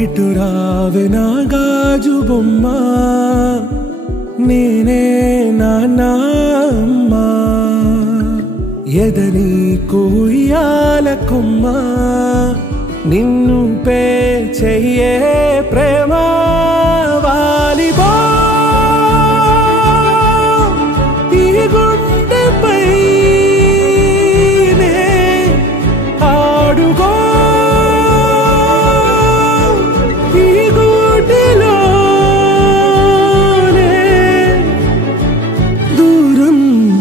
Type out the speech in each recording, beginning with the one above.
ఇటు రావే నా గాజు బొమ్మ నేనే నాన్న అమ్మ ఎదని కుయ్యాల కొమ్మ నిన్ను పే చెయ్యే ప్రేమ వాలిబా ఈ గుండెపై ఆడుగో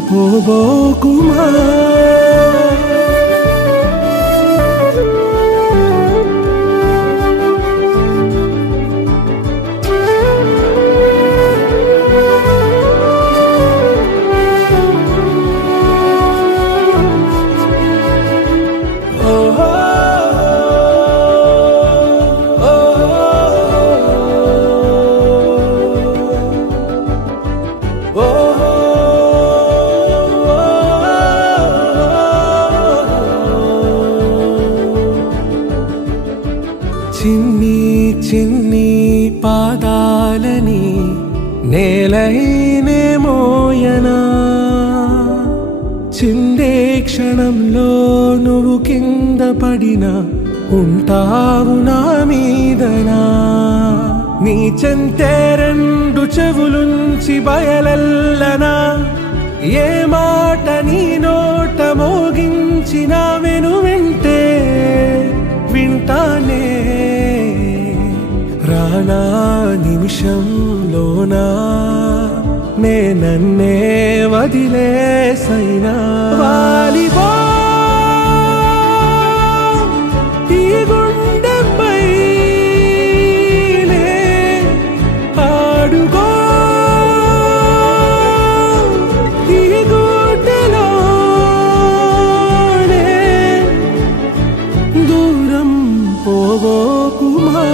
పోబోకుమా చిన్ని చిన్ని పాదాలని నేలైనే మోయనా చిందే క్షణంలో నువ్వు కింద పడినా ఉంటావు నా మీదనా నీ చెంతే రెండు చెవులుంచి బయలెల్లనా ఏ మాట నీ నోట మోగించిన వెను వింటే వింటానే రానా నిమిషంలోనా నే నన్నే వదిలేసైనా వాలిబా ఈ గుండెపై ఆడుగో ఈ గుండెలోనే దూరం పోబోకుమా